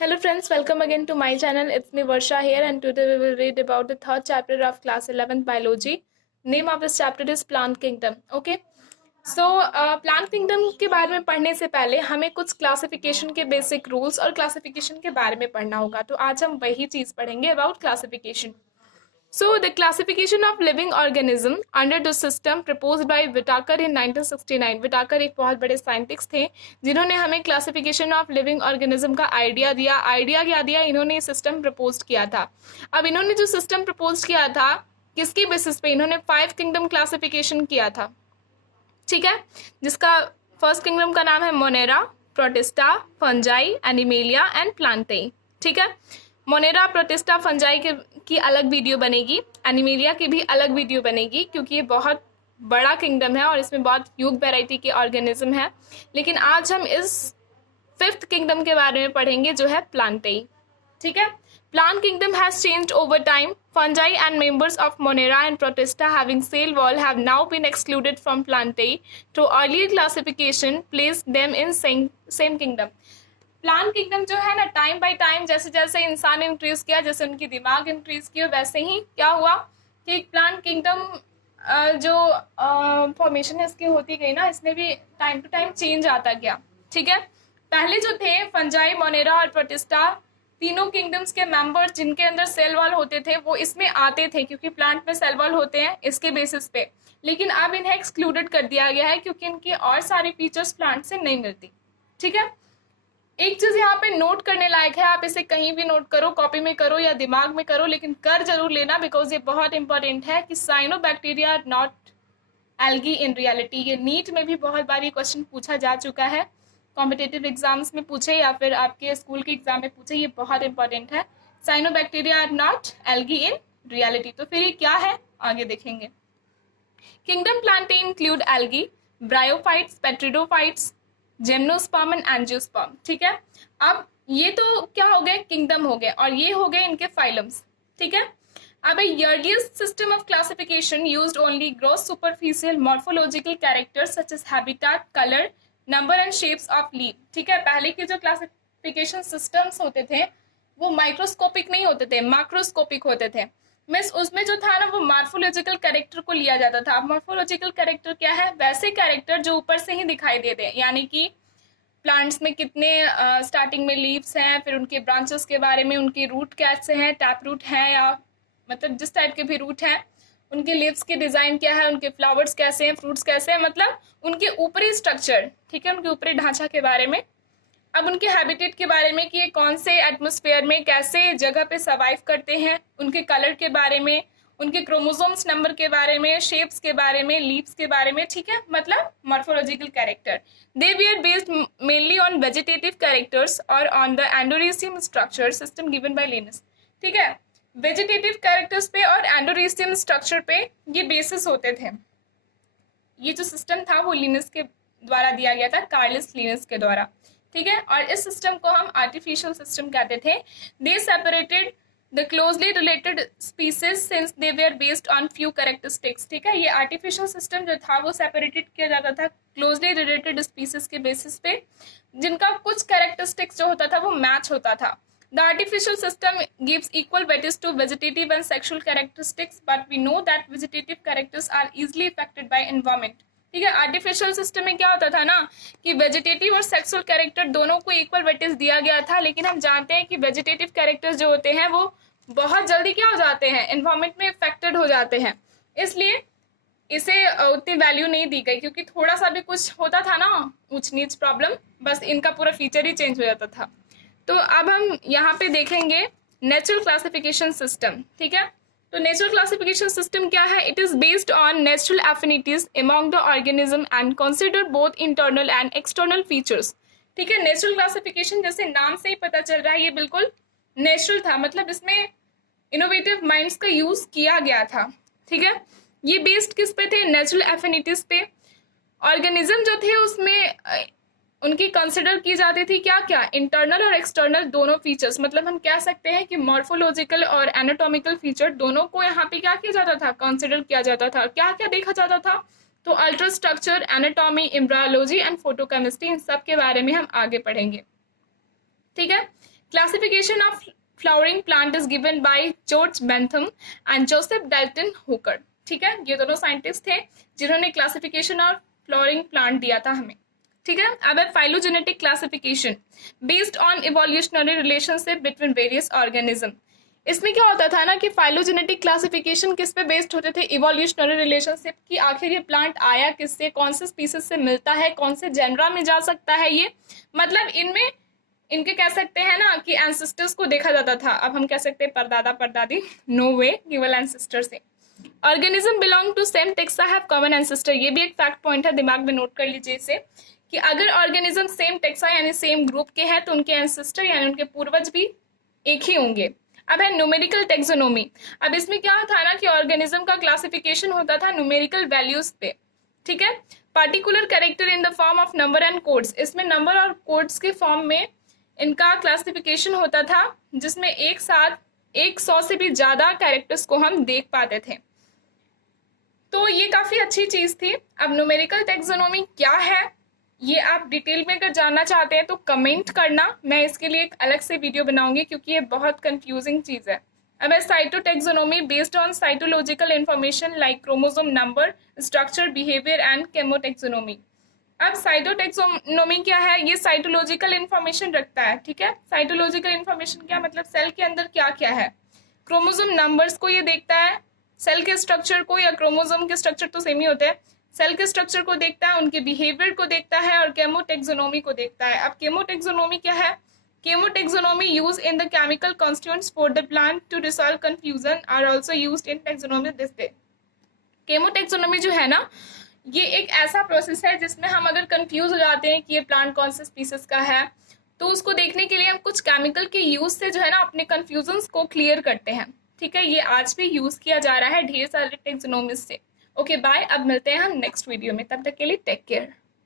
Hello friends, welcome again to my channel. It's me Varsha here and today we will read about the third chapter of class 11th biology. Name of this chapter is plant kingdom. Okay. Plant kingdom के बारे में पढ़ने से पहले हमें कुछ classification के basic rules और क्लासिफिकेशन के बारे में पढ़ना होगा। तो आज हम वही चीज पढ़ेंगे about classification. So, the classification of living organism under the system proposed by Whitaker in 1969. Whitaker एक बहुत बड़े साइंटिस्ट थे जिन्होंने हमें क्लासिफिकेशन ऑफ लिविंग ऑर्गेनिज्म का आइडिया क्या दिया, इन्होंने सिस्टम प्रपोज किया था। अब इन्होंने जो सिस्टम प्रपोज किया था किसकी बेसिस पे, इन्होंने 5 किंगडम क्लासिफिकेशन किया था, ठीक है, जिसका फर्स्ट किंगडम का नाम है Monera, Protista, Fungi, Animalia and Plantae. ठीक है, मोनेरा, प्रोटिस्टा, फंजाई की अलग वीडियो बनेगी, एनिमेलिया की भी अलग वीडियो बनेगी क्योंकि ये बहुत बड़ा किंगडम है और इसमें बहुत ह्यूज वैरायटी के ऑर्गेनिज्म है। लेकिन आज हम इस 5th किंगडम के बारे में पढ़ेंगे जो है प्लांटेई। ठीक है, plant kingdom has changed over time. Fungi and members of Monera and Protista having cell wall have now been excluded from Plantae. To earlier classification placed them in same kingdom. Plant kingdom जो है ना, time by time जैसे जैसे इंसान increase किया, जैसे उनकी दिमाग इंक्रीज किया, वैसे ही क्या हुआ कि प्लांट किंगडम जो फॉर्मेशन है इसकी होती गई ना, इसमें भी टाइम टू टाइम चेंज आता गया। ठीक है, पहले जो थे फंजाई, मोनेरा और प्रोटिस्टा, तीनों किंगडम्स के मेंबर्स जिनके अंदर सेल वॉल होते थे वो इसमें आते थे क्योंकि प्लांट में सेल वॉल होते हैं इसके बेसिस पे। लेकिन अब इन्हें एक्सक्लूडेड कर दिया गया है क्योंकि इनकी और सारी फीचर्स प्लांट से नहीं मिलती। ठीक है, एक चीज यहाँ पे नोट करने लायक है, आप इसे कहीं भी नोट करो, कॉपी में करो या दिमाग में करो, लेकिन कर जरूर लेना बिकॉज ये बहुत इंपॉर्टेंट है कि cyanobacteria are not algae in reality. ये नीट में भी बहुत बार ये क्वेश्चन पूछा जा चुका है, कॉम्पिटेटिव एग्जाम्स में पूछे या फिर आपके स्कूल के एग्जाम में पूछे, ये बहुत इंपॉर्टेंट है। Cyanobacteria are not algae in reality. तो फिर ये क्या है आगे देखेंगे। Kingdom Plantae include algae, bryophytes, pteridophytes, gymnosperm and angiosperm. ठीक है, अब ये तो क्या हो गए, किंगडम हो गए, और ये हो गए इनके फाइलम्स। ठीक है, अब earliest system of classification used only gross superficial morphological characters such as habitat, color, number and shapes of leaf। ठीक है, पहले के जो क्लासिफिकेशन सिस्टम्स होते थे वो माइक्रोस्कोपिक नहीं होते थे, माक्रोस्कोपिक होते थे। मीन्स उसमें जो था ना वो मॉर्फोलॉजिकल कैरेक्टर को लिया जाता था। अब मॉर्फोलॉजिकल कैरेक्टर क्या है, वैसे कैरेक्टर जो ऊपर से ही दिखाई देते हैं, यानी कि प्लांट्स में कितने स्टार्टिंग में लीव्स हैं, फिर उनके ब्रांचेस के बारे में, उनकी रूट कैसे हैं, टैप रूट है या मतलब जिस टाइप के भी रूट हैं, उनके लीव्स के डिजाइन क्या है, उनके फ्लावर्स कैसे हैं, फ्रूट्स कैसे हैं, मतलब उनके ऊपरी स्ट्रक्चर, ठीक है, उनके ऊपरी ढांचा के बारे में। अब उनके हैबिटेट के बारे में कि ये कौन से एटमॉस्फेयर में कैसे जगह पे सर्वाइव करते हैं, उनके कलर के बारे में, उनके क्रोमोसोम्स नंबर के बारे में, शेप्स के बारे में, लीव्स के बारे में। ठीक है, मतलब morphological character. They were based mainly on vegetative characters और on the androecium structure system given by Linnaeus. ठीक है, वेजिटेटिव कैरेक्टर्स पे और एंडोरीसियम स्ट्रक्चर पे ये बेसिस होते थे। ये जो सिस्टम था वो लिनस के द्वारा दिया गया था, कार्लिस लिनस के द्वारा। ठीक है, और इस सिस्टम को हम आर्टिफिशियल सिस्टम कहते थे। They separated the closely related species since they were based on few characteristics. ठीक है, ये आर्टिफिशियल सिस्टम जो था वो सेपरेटेड किया जाता था क्लोजली रिलेटेड स्पीसीज के बेसिस पे, जिनका कुछ कैरेक्टरिस्टिक्स जो होता था वो मैच होता था। The artificial system gives equal weightage to vegetative and sexual characteristics, but we know that vegetative characters are easily affected by environment। ठीक है, आर्टिफिशियल सिस्टम में क्या होता था ना कि वेजिटेटिव और सेक्सुअल कैरेक्टर दोनों को इक्वल वेटेज दिया गया था, लेकिन हम जानते हैं कि वेजिटेटिव कैरेक्टर्स जो होते हैं वो बहुत जल्दी क्या हो जाते हैं, एनवायरमेंट में इफेक्टेड हो जाते हैं, इसलिए इसे उतनी वैल्यू नहीं दी गई क्योंकि थोड़ा सा भी कुछ होता था ना ऊंच नीच प्रॉब्लम, बस इनका पूरा फीचर ही चेंज हो जाता था। तो अब हम यहाँ पे देखेंगे नेचुरल क्लासिफिकेशन सिस्टम। ठीक है, तो नेचुरल क्लासिफिकेशन सिस्टम क्या है, it is based on natural affinities among the organism and consider both internal and external features. ठीक है, नेचुरल क्लासिफिकेशन जैसे नाम से ही पता चल रहा है ये बिल्कुल नेचुरल था, मतलब इसमें इनोवेटिव माइंड्स का यूज किया गया था। ठीक है, ये बेस्ड किस पे थे, नेचुरल एफिनिटीज पे। ऑर्गेनिज्म जो थे उसमें उनकी कंसिडर की जाती थी क्या क्या, इंटरनल और एक्सटर्नल दोनों फीचर्स, मतलब हम कह सकते हैं कि मॉर्फोलॉजिकल और एनाटॉमिकल फीचर दोनों को यहाँ पे क्या किया जाता था, कंसिडर किया जाता था। क्या क्या देखा जाता था, तो ultra structure, anatomy, embryology and phytochemistry, इन सब के बारे में हम आगे पढ़ेंगे। ठीक है, classification of flowering plant is given by George Bentham and Joseph Dalton Hooker. ठीक है, ये दोनों साइंटिस्ट थे जिन्होंने क्लासिफिकेशन ऑफ फ्लावरिंग प्लांट दिया था हमें। ठीक है, अब है phylogenetic classification based on evolutionary relationship between various organism. इसमें क्या होता था ना कि फाइलोजेनेटिक क्लासिफिकेशन किस पे बेस्ड होते थे, इवोल्यूशनरी रिलेशनशिप की आखिर ये प्लांट आया किससे, कौन से स्पीसीज से मिलता है, कौन से जेनरा में जा सकता है, ये मतलब इनमें इनके कह सकते हैं ना कि एंसेस्टर्स को देखा जाता था। अब हम कह सकते हैं परदादा परदादी, नो वे, केवल एंसेस्टर्स है। Organism belong to same taxa have common ancestor, ये भी एक फैक्ट पॉइंट है, दिमाग में नोट कर लीजिए इसे कि अगर ऑर्गेनिज्म सेम टेक्सा यानी सेम ग्रुप के हैं तो उनके एंसेस्टर यानी उनके पूर्वज भी एक ही होंगे। अब है न्यूमेरिकल टेक्सोनोमी। अब इसमें क्या था ना कि ऑर्गेनिज्म का क्लासिफिकेशन होता था न्यूमेरिकल वैल्यूज पे। ठीक है, particular character in the form of number and codes, इसमें नंबर और कोड्स के फॉर्म में इनका क्लासिफिकेशन होता था जिसमें एक साथ 100 से भी ज्यादा कैरेक्टर्स को हम देख पाते थे। तो ये काफी अच्छी चीज थी। अब न्यूमेरिकल टेक्सोनोमी क्या है ये आप डिटेल में अगर जानना चाहते हैं तो कमेंट करना, मैं इसके लिए एक अलग से वीडियो बनाऊंगी क्योंकि ये बहुत कंफ्यूजिंग चीज है। अब है cytotaxonomy based on cytological information like chromosome number, structure, behaviour and chemotaxonomy. अब साइटोटेक्सोनोमी क्या है, ये साइटोलॉजिकल इंफॉर्मेशन रखता है। ठीक है, साइटोलॉजिकल इंफॉर्मेशन क्या मतलब, सेल के अंदर क्या क्या है, क्रोमोसोम नंबर्स को ये देखता है, सेल के स्ट्रक्चर को, या क्रोमोसोम के स्ट्रक्चर तो सेम ही होते हैं, सेल के स्ट्रक्चर को देखता है, उनके बिहेवियर को देखता है और केमोटेक्सोनोमी को देखता है। अब केमोटेक्सोनोमी क्या है, chemotaxonomy use in the chemical constituents for the plant to resolve confusion are also used in taxonomy this day. Chemotaxonomy जो है ना ये एक ऐसा प्रोसेस है जिसमें हम अगर कंफ्यूज हो जाते हैं कि ये प्लांट कौन से स्पीसीज का है तो उसको देखने के लिए हम कुछ केमिकल के यूज से जो है ना अपने कंफ्यूजन्स को क्लियर करते हैं। ठीक है, ये आज भी यूज किया जा रहा है ढेर सारे टेक्सोनोमिस्ट से। ओके बाय, अब मिलते हैं हम नेक्स्ट वीडियो में, तब तक के लिए टेक केयर।